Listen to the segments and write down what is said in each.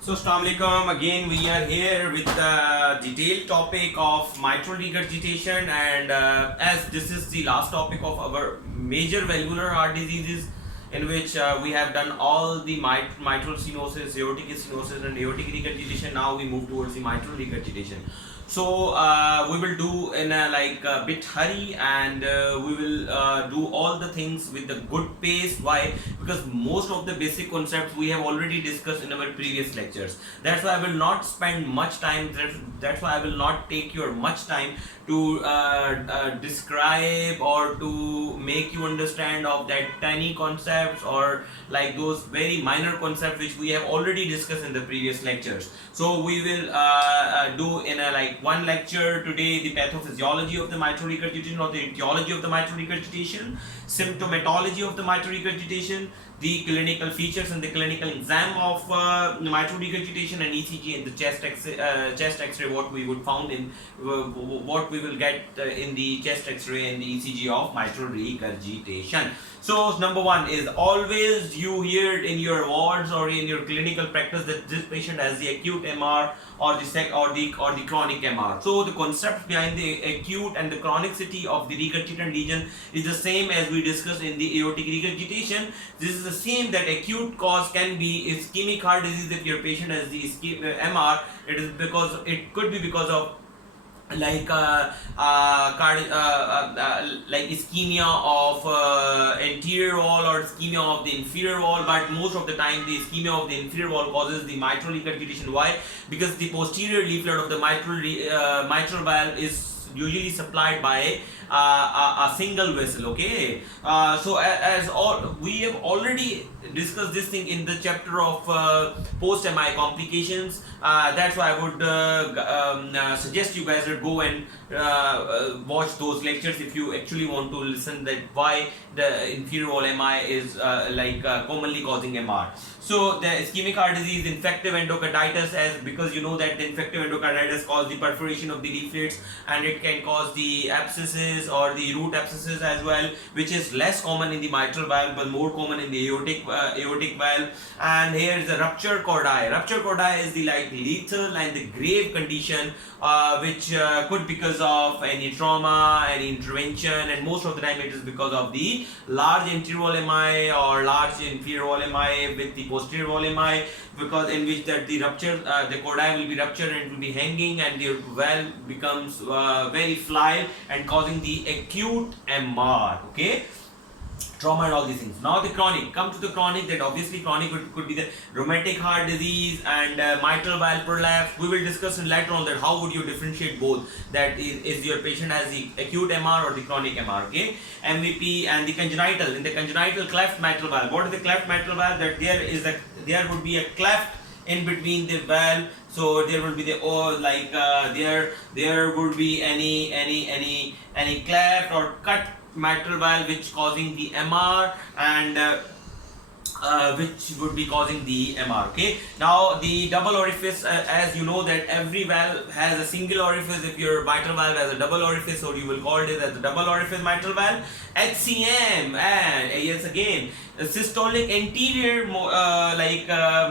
So, Assalamualaikum. Again, we are here with the detailed topic of mitral regurgitation, and as this is the last topic of our major valvular heart diseases, in which we have done all the mitral stenosis, aortic stenosis, and aortic regurgitation. Now we move towards the mitral regurgitation. So we will do in a bit hurry, and we will do all the things with the good pace. Why? Because most of the basic concepts we have already discussed in our previous lectures. That's why I will not spend much time. That's why I will not take your much time to describe or to make you understand of that tiny concepts or like those very minor concepts which we have already discussed in the previous lectures. So we will do in a one lecture today the pathophysiology of the mitral regurgitation or the etiology of the mitral regurgitation, symptomatology of the mitral regurgitation, the clinical features and the clinical exam of mitral regurgitation, and ECG and the chest X-ray, what we would found in what we will get in the chest X-ray and the ECG of mitral regurgitation. So number one is always you hear in your wards or in your clinical practice that this patient has the acute MR or the chronic MR. So the concept behind the acute and the chronicity of the regurgitant region is the same as we discussed in the aortic regurgitation. This is the same, that acute cause can be ischemic heart disease. If your patient has the MR, it could be because of like ischemia of anterior wall or ischemia of the inferior wall, but most of the time the ischemia of the inferior wall causes the mitral regurgitation. Why? Because the posterior leaflet of the mitral valve is usually supplied by a single vessel. Okay, so as all we have already discussed this thing in the chapter of post MI complications. That's why I would suggest you guys to go and watch those lectures if you actually want to listen that why the inferior wall MI is commonly causing MR. So the ischemic heart disease, infective endocarditis, as because you know that the infective endocarditis causes the perforation of the leaflets, and it can cause the abscesses or the root abscesses as well, which is less common in the mitral valve but more common in the aortic valve. And here is the rupture cordae. Rupture cordae is the lethal and the grave condition which could because of any trauma, any intervention, and most of the time it is because of the large anterior wall MI or large inferior wall MI with the posterior wall MI, because in which that the rupture, the cordae will be ruptured and it will be hanging, and the valve becomes very fly and causing the acute MR. Okay, trauma and all these things. Now the chronic, come to the chronic, that obviously chronic could be the rheumatic heart disease and mitral valve prolapse. We will discuss in later on that how would you differentiate both, that is your patient has the acute MR or the chronic MR. Okay, MVP and the congenital. In the congenital cleft mitral valve, what is the cleft mitral valve? That there would be a cleft in between the valve, so there will be the there would be any cleft or cut mitral valve which causing the MR, and which would be causing the MR. Okay, now the double orifice, as you know that every valve has a single orifice. If your mitral valve has a double orifice, so you will call it as a double orifice mitral valve. HCM, and yes, again systolic anterior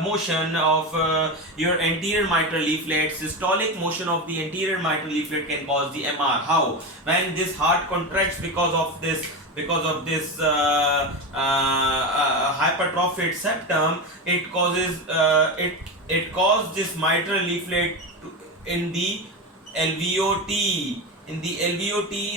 motion of your anterior mitral leaflet. Systolic motion of the anterior mitral leaflet can cause the MR. How? When this heart contracts because of this hypertrophied septum, it causes it causes this mitral leaflet in the LVOT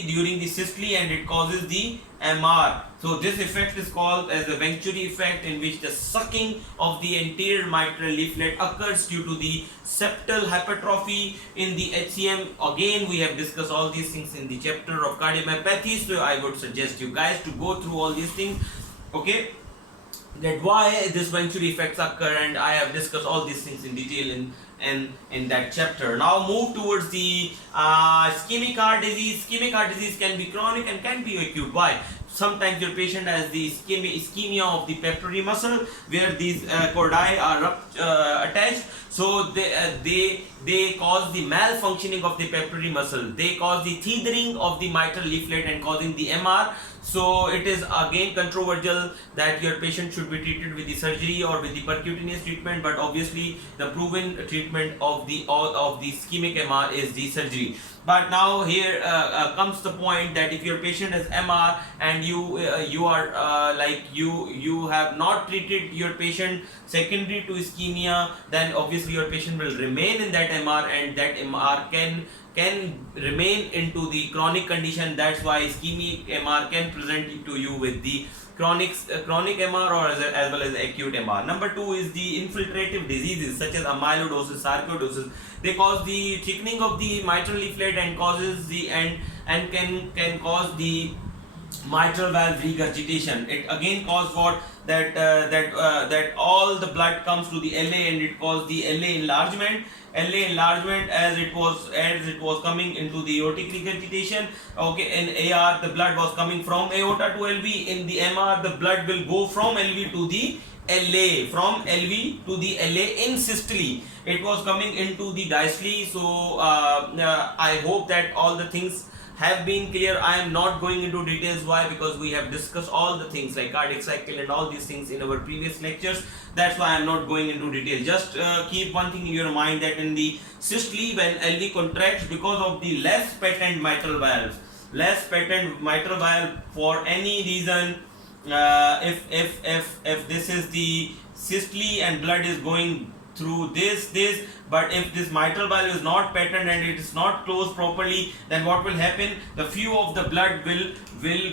during the systole, and it causes the MR. So this effect is called as the Venturi effect, in which the sucking of the anterior mitral leaflet occurs due to the septal hypertrophy. In the HCM, again we have discussed all these things in the chapter of cardiomyopathy, so I would suggest you guys to go through all these things. Okay, that why this Venturi effects occur, and I have discussed all these things in detail in that chapter. Now move towards the ischemic heart disease. Ischemic heart disease can be chronic and can be acute. Why? Sometimes your patient has the ischemia of the pectoral muscle, where these cordae are attached. So they cause the malfunctioning of the pectoral muscle. They cause the tethering of the mitral leaflet and causing the MR. So it is again controversial that your patient should be treated with the surgery or with the percutaneous treatment, but obviously the proven treatment of the ischemic MR is the surgery. But now here comes the point that if your patient has MR and you are you have not treated your patient secondary to ischemia, then obviously your patient will remain in that MR, and that MR can remain into the chronic condition. That's why ischemic MR can present to you with the chronic MR or as well as acute MR. Number 2 is the infiltrative diseases such as amyloidosis, sarcoidosis. They cause the thickening of the mitral leaflet and causes the and can cause the mitral valve regurgitation. It again causes what that all the blood comes to the LA and it causes the LA enlargement. LA enlargement as it was coming into the aortic regurgitation. Okay, in AR the blood was coming from aorta to LV. In the MR the blood will go from LV to the LA, from LV to the LA in systole. It was coming into the diastole. So I hope that all the things have been clear. I am not going into details. Why? Because we have discussed all the things like cardiac cycle and all these things in our previous lectures. That's why I am not going into detail. Just keep one thing in your mind, that in the systole, when LV contracts because of the less patent mitral valve for any reason, if this is the systole and blood is going through this, but if this mitral valve is not patent and it is not closed properly, then what will happen? The few of the blood will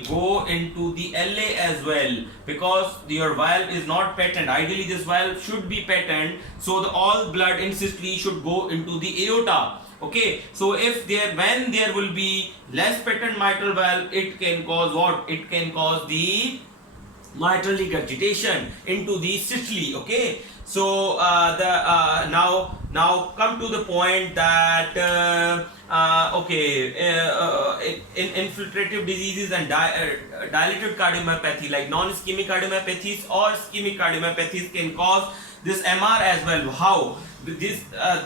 go into the LA as well, because your valve is not patent. Ideally this valve should be patent, so the all blood in systole should go into the aorta. Okay, so when there will be less patent mitral valve, it can cause what? It can cause the mitral regurgitation into the systole. Okay, so now come to the point that in infiltrative diseases and dilated cardiomyopathy, like non-ischemic cardiomyopathies or ischemic cardiomyopathies, can cause this MR as well. How? This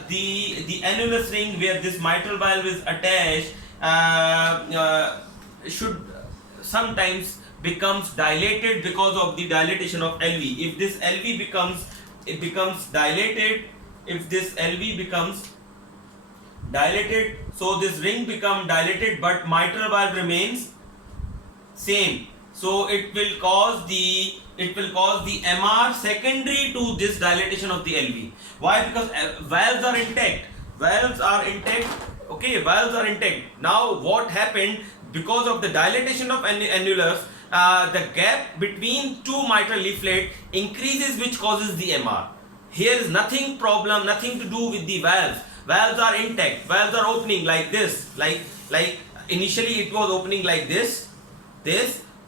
the annulus ring where this mitral valve is attached should sometimes becomes dilated because of the dilatation of LV. If this LV becomes dilated, so this ring become dilated but mitral valve remains same. So it will cause the MR secondary to this dilatation of the LV. Why? Because valves are intact. Okay, valves are intact. Now what happened? Because of the dilatation of annulus, the gap between two mitral leaflet increases, which causes the MR. Here is nothing to do with the valves. Valves are intact. Valves are opening like this. Like initially it was opening like this,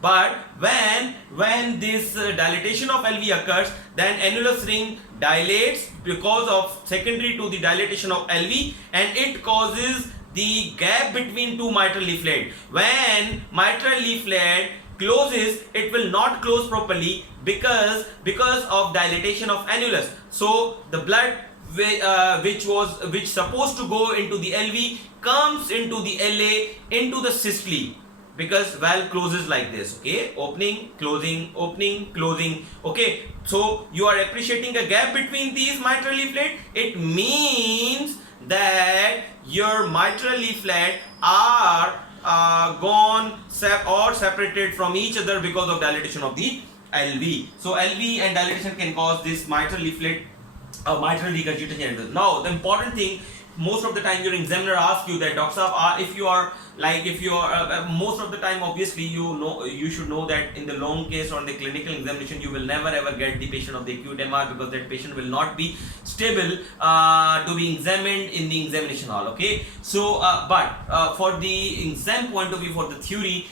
but when this dilatation of LV occurs, then annulus ring dilates because of secondary to the dilatation of LV, and it causes the gap between two mitral leaflet. When mitral leaflet closes, it will not close properly because of dilatation of annulus. So the blood which supposed to go into the LV comes into the LA, into the systole, because valve closes like this. Okay, opening, closing, opening, closing. Okay, so you are appreciating a gap between these mitral leaflet. It means that your mitral leaflet are gone or separated from each other because of dilatation of the LV. So LV and dilatation can cause this mitral leaflet mitral regurgitation. Now the important thing, most of the time your examiner asks you that, Dr. Saab, if you are most of the time, obviously you should know that in the long case or in the clinical examination you will never ever get the patient of the acute MR, because that patient will not be stable to be examined in the examination hall. Okay, so but for the exam point of view, for the theory,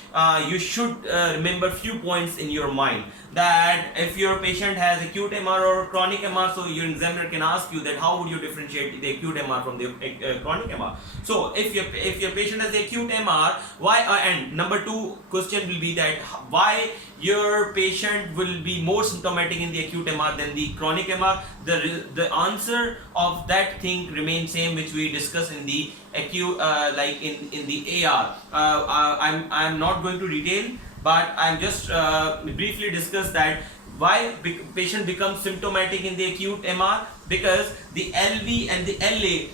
you should remember few points in your mind, that if your patient has acute MR or chronic MR, so your examiner can ask you that how would you differentiate the acute MR from the chronic MR. So if your patient has acute MR, why and number 2 question will be that why your patient will be more symptomatic in the acute MR than the chronic MR. The answer of that thing remains same, which we discussed in the acute in the AR. I'm not going to detail but I'm just briefly discuss that why patient becomes symptomatic in the acute MR, because the LV and the LA,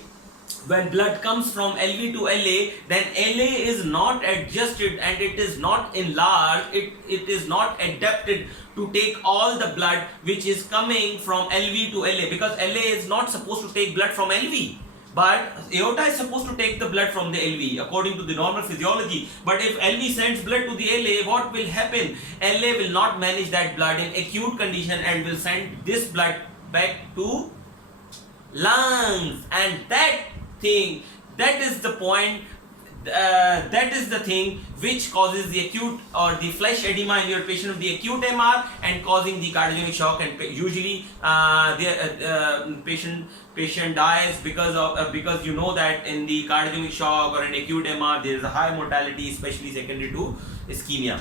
when blood comes from LV to LA, then LA is not adjusted and it is not enlarged, it is not adapted to take all the blood which is coming from LV to LA, because LA is not supposed to take blood from LV, but aorta is supposed to take the blood from the LV according to the normal physiology. But if LV sends blood to the LA, what will happen? LA will not manage that blood in acute condition and will send this blood back to lungs, and that is the point, that is the thing which causes the acute or the flash edema in your patient of the acute MR and causing the cardiogenic shock, and usually the patient dies because you know that in the cardiogenic shock or in acute MR there is a high mortality, especially secondary to ischemia.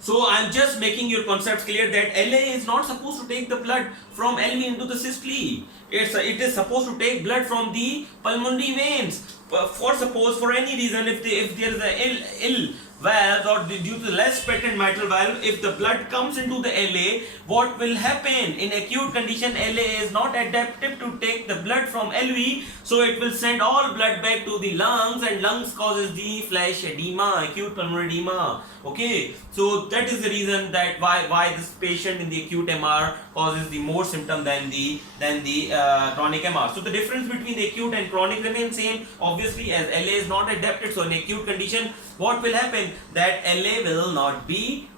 So I'm just making your concepts clear that LA is not supposed to take the blood from LV into the systole. It is supposed to take blood from the pulmonary veins. For any reason, if there is a ill valve or due to less patent mitral valve, if the blood comes into the LA, what will happen? In acute condition, LA is not adaptive to take the blood from LV, so it will send all blood back to the lungs, and lungs causes the flash edema, acute pulmonary edema. Okay, so that is the reason that why this patient in the acute MR causes the more symptom than the chronic MR. So the difference between the acute and chronic remains same, obviously, as LA is not adapted. So in acute condition, what will happen? That LA will not be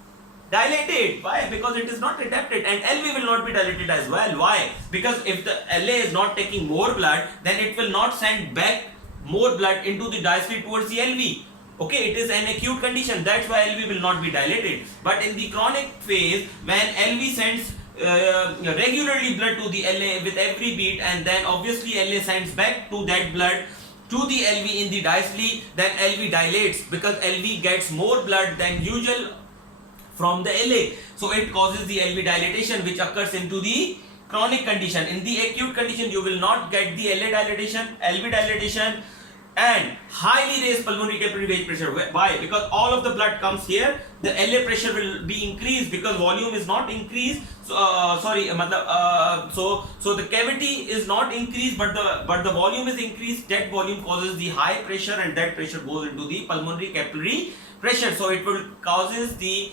dilated. Why? Because it is not adapted, and LV will not be dilated as well. Why? Because if the LA is not taking more blood, then it will not send back more blood into the diastole towards the LV. Okay, it is an acute condition, that's why LV will not be dilated. But in the chronic phase, when LV sends regularly blood to the LA with every beat, and then obviously LA sends back to that blood to the LV in the diastole, then LV dilates because LV gets more blood than usual from the LA. So it causes the LV dilatation, which occurs into the chronic condition. In the acute condition, you will not get the LA dilatation, LV dilatation, and highly raised pulmonary capillary wedge pressure. Why? Because all of the blood comes here, the LA pressure will be increased because volume is not increased. So so the cavity is not increased, but the volume is increased. That volume causes the high pressure, and that pressure goes into the pulmonary capillary pressure. So it will causes the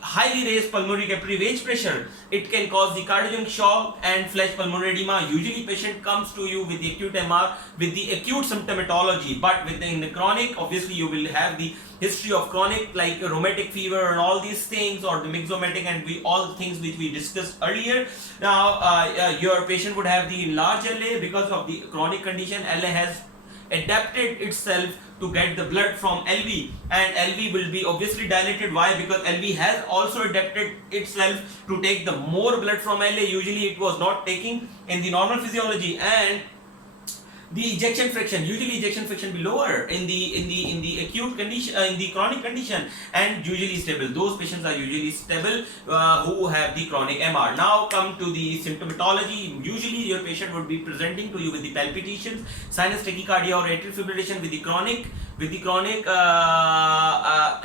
highly raised pulmonary capillary wedge pressure. It can cause the cardiogenic shock and flash pulmonary edema. Usually patient comes to you with the acute MR with the acute symptomatology, but in the chronic, obviously you will have the history of chronic, like rheumatic fever and all these things, or the myxomatic, and all the things which we discussed earlier. Now your patient would have the enlarged LA because of the chronic condition. LA has adapted itself to get the blood from LV, and LV will be obviously dilated. Why? Because LV has also adapted itself to take the more blood from LA. Usually it was not taking in the normal physiology, and the ejection fraction, usually ejection fraction be lower in the acute condition, in the chronic condition, and usually stable. Those patients are usually stable who have the chronic MR. Now come to the symptomatology. Usually your patient would be presenting to you with the palpitations, sinus tachycardia or atrial fibrillation with the chronic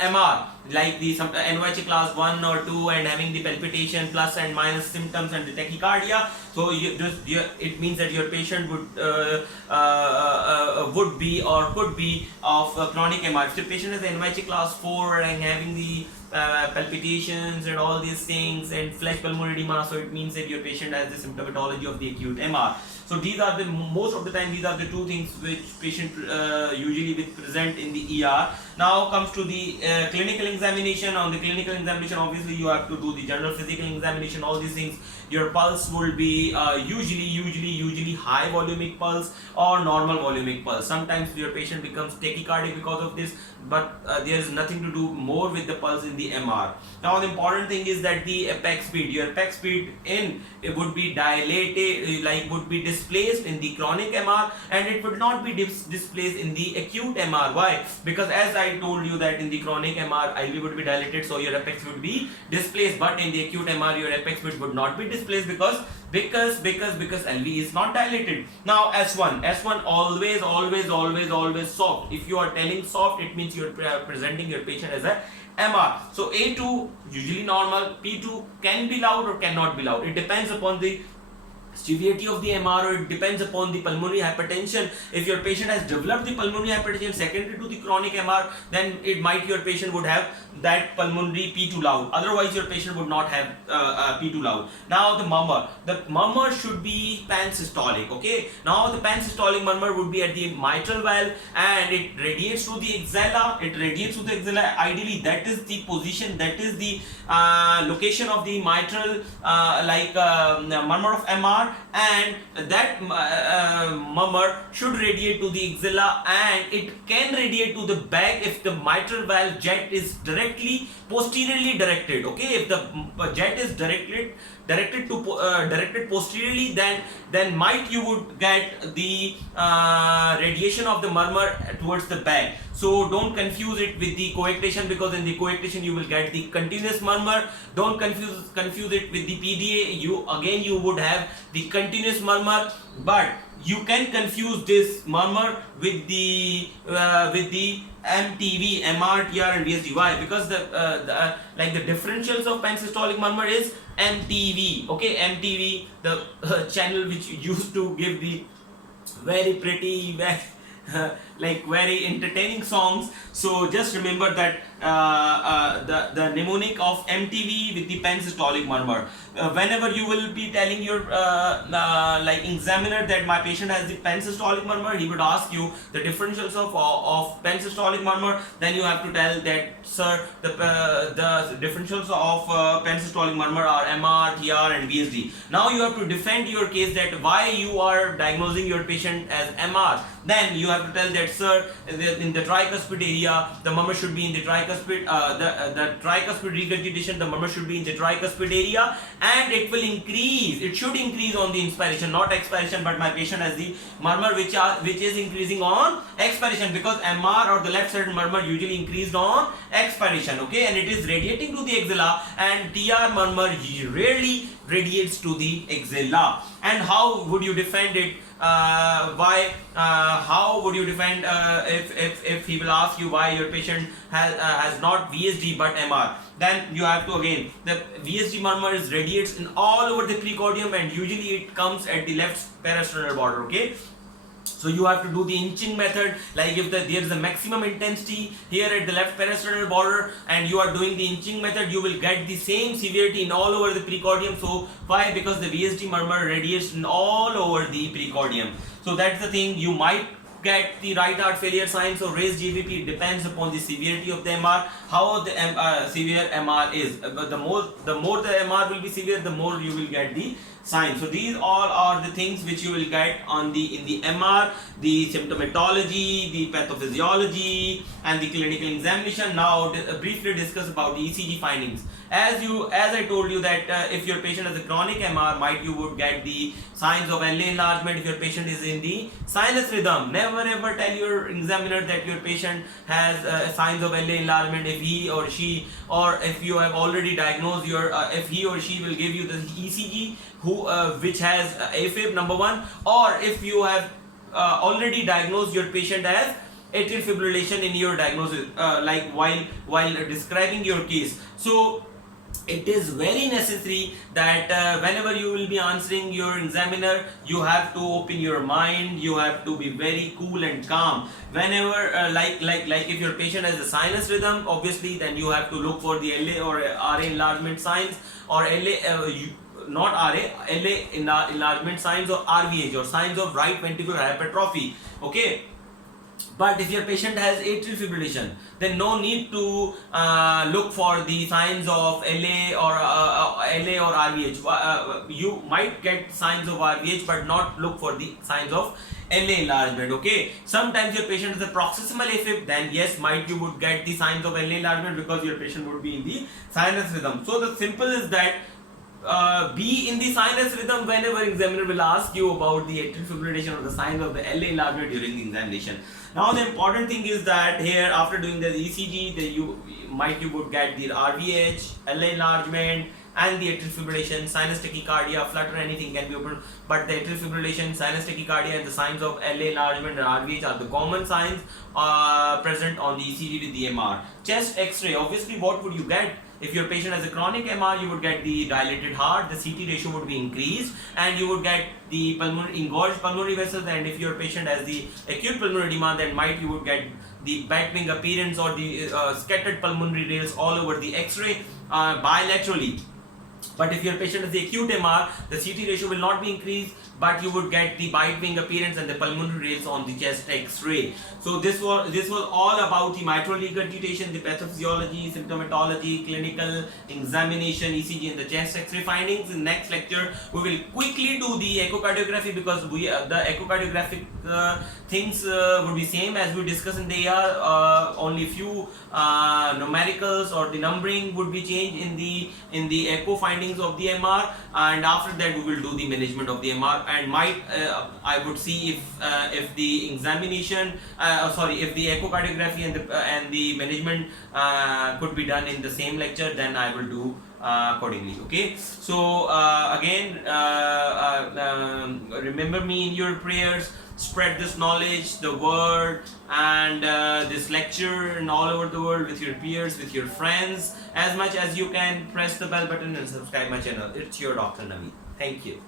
MR, like the NYHA class 1 or 2, and having the palpitation plus and minus symptoms and the tachycardia. So it means that your patient would be or could be of chronic MR. If the patient is NYHA class 4 and having the palpitations and all these things and flash pulmonary edema, so it means that your patient has the symptomatology of the acute MR. So these are the most of the time these are the two things which patient usually will present in the ER. Now comes to the clinical examination. On the clinical examination, obviously you have to do the general physical examination, all these things. Your pulse will be usually high volumic pulse or normal volumic pulse. Sometimes your patient becomes tachycardic because of this, but there is nothing to do more with the pulse in the MR. Now the important thing is that the apex speed, your apex speed it would be dilated, like would be displaced in the chronic MR, and it would not be displaced in the acute MR. Why? Because as I told you that in the chronic MR LV would be dilated, so your apex would be displaced, but in the acute MR your apex speed would not be displaced because LV is not dilated. Now S1 always soft. If you are telling soft, it means you are presenting your patient as a MR. So A2 usually normal, P2 can be loud or cannot be loud. It depends upon the severity of the MR, or it depends upon the pulmonary hypertension. If your patient has developed the pulmonary hypertension secondary to the chronic MR, then it might your patient would have that pulmonary P2 loud. Otherwise, your patient would not have P2 loud. Now the murmur should be pansystolic. Okay. Now the pansystolic murmur would be at the mitral valve, and it radiates to the axilla. Ideally, that is the position. That is the location of the mitral murmur of MR. And that murmur should radiate to the axilla, and it can radiate to the back if the mitral valve jet is posteriorly directed. Okay, if the jet is directed posteriorly, then might you would get the radiation of the murmur towards the back. So don't confuse it with the coarctation, because in the coarctation you will get the continuous murmur. Don't confuse it with the PDA. You would have the continuous murmur, but you can confuse this murmur with the MTV, MR, TR and VSD. Why? Because the differentials of pansystolic murmur is MTV. Okay, MTV, the channel which used to give the very pretty, very entertaining songs. So just remember that the mnemonic of MTV with the pansystolic murmur. Whenever you will be telling your examiner that my patient has the pansystolic murmur, he would ask you the differentials of pansystolic murmur. Then you have to tell that, sir, the differentials of pansystolic murmur are MR, TR and VSD. Now you have to defend your case that why you are diagnosing your patient as MR. Then you have to tell that, sir, in the tricuspid area, the murmur should be in the tricuspid, the tricuspid regurgitation, the murmur should be in the tricuspid area, and it will increase. It should increase on the inspiration, not expiration. But my patient has the murmur which is increasing on expiration, because MR or the left-sided murmur usually increased on expiration. Okay, and it is radiating to the axilla, and TR murmur rarely radiates to the axilla. And how would you defend it? How would you defend if he will ask you why your patient has not VSD but MR? Then you have to, again, the VSD murmur radiates in all over the precordium, and usually it comes at the left parasternal border. Okay, so you have to do the inching method. Like if there is a maximum intensity here at the left parasternal border, and you are doing the inching method, you will get the same severity in all over the precordium. So why? Because the VSD murmur radiates in all over the precordium. So that's the thing. You might get the right heart failure sign. So raised GVP, it depends upon the severity of the MR, how the severe MR is. The more the MR will be severe, the more you will get the signs. So these all are the things which you will get in the MR, the symptomatology, the pathophysiology and the clinical examination. Now briefly discuss about the Ecg findings. As I told you that if your patient has a chronic MR, you would get the signs of LA enlargement. If your patient is in the sinus rhythm, never ever tell your examiner that your patient has signs of LA enlargement. If he or she, or if you have already diagnosed if he or she will give you the ECG which has AFib number 1, or if you have already diagnosed your patient as atrial fibrillation in your diagnosis, while describing your case. So it is very necessary that whenever you will be answering your examiner, you have to open your mind, you have to be very cool and calm. Whenever if your patient has a sinus rhythm, obviously then you have to look for the LA or RA enlargement signs, or not RA, LA enlargement signs, or RVH, or signs of right ventricular hypertrophy. Okay. But if your patient has atrial fibrillation, then no need to look for the signs of LA or RVH. You might get signs of RVH, but not look for the signs of LA enlargement. Okay. Sometimes your patient has a paroxysmal AFib, then yes, you would get the signs of LA enlargement, because your patient would be in the sinus rhythm. So the simple is that be in the sinus rhythm whenever examiner will ask you about the atrial fibrillation or the signs of the LA enlargement during the examination. Now the important thing is that here, after doing the ECG, you would get the RVH, LA enlargement, and the atrial fibrillation, sinus tachycardia, flutter, anything can be opened, but the atrial fibrillation, sinus tachycardia and the signs of LA enlargement and RVH are the common signs present on the ECG with the MR. Chest X-ray, obviously what would you get? If your patient has a chronic MR, you would get the dilated heart, the CT ratio would be increased, and you would get the engorged pulmonary vessels. And if your patient has the acute pulmonary edema, then you would get the bat wing appearance or the scattered pulmonary rails all over the X-ray bilaterally. But if your patient has the acute MR, the CT ratio will not be increased, but you would get the bite wing appearance and the pulmonary rails on the chest X-ray. So this was all about the mitral regurgitation, the pathophysiology, symptomatology, clinical examination, ECG and the chest X-ray findings. In next lecture, we will quickly do the echocardiography, because the echocardiographic things would be same as we discussed in the AR. Only few numericals or the numbering would be changed in the echo findings of the MR, and after that we will do the management of the MR, and I would see if the examination if the echocardiography and the management could be done in the same lecture, then I will do accordingly. Okay, so again, remember me in your prayers. Spread this knowledge, the word, and this lecture and all over the world with your peers, with your friends. As much as you can, press the bell button and subscribe my channel. It's your Dr. Naveed. Thank you.